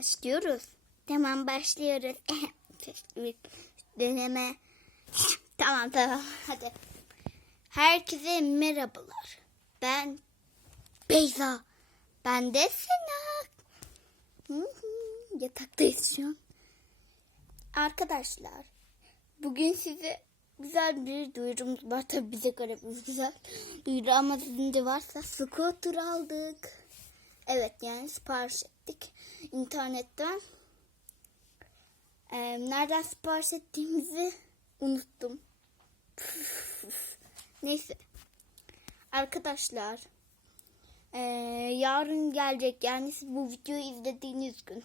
Başlıyoruz. Tamam başlıyoruz. Deneme. tamam tamam hadi. Herkese merhabalar. Ben Beyza. Ben de Sena. Yataktayız şu an. Arkadaşlar bugün size güzel bir duyurumuz var. Tabi bize göre güzel duyuru ama sizin de varsa scooter aldık. Evet yani sipariş ettik internetten. Ee, nereden sipariş ettiğimizi unuttum. Neyse. Arkadaşlar ee, yarın gelecek yani siz bu videoyu izlediğiniz gün.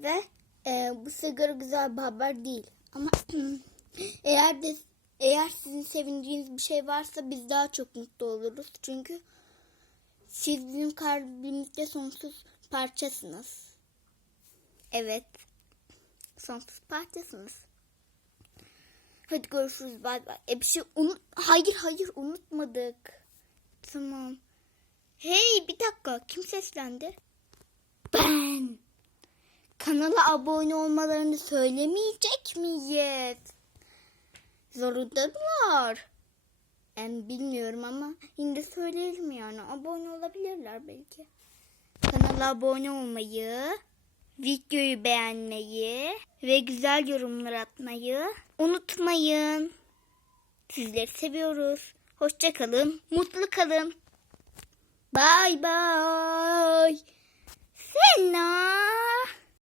Ve e, bu sigara güzel bir haber değil. Ama eğer de eğer sizin sevindiğiniz bir şey varsa biz daha çok mutlu oluruz. Çünkü siz bizim kalbimizde sonsuz parçasınız. Evet. Sonsuz parçasınız. Hadi görüşürüz. Bay bay. E bir şey unut... Hayır hayır unutmadık. Tamam. Hey bir dakika. Kim seslendi? Ben. Kanala abone olmalarını söylemeyecek miyiz? Zorundalar. Ben bilmiyorum ama yine de söyleyelim yani. Abone olabilirler belki. Kanala abone olmayı, videoyu beğenmeyi ve güzel yorumlar atmayı unutmayın. Sizleri seviyoruz. Hoşça kalın, mutlu kalın. Bay. Sena.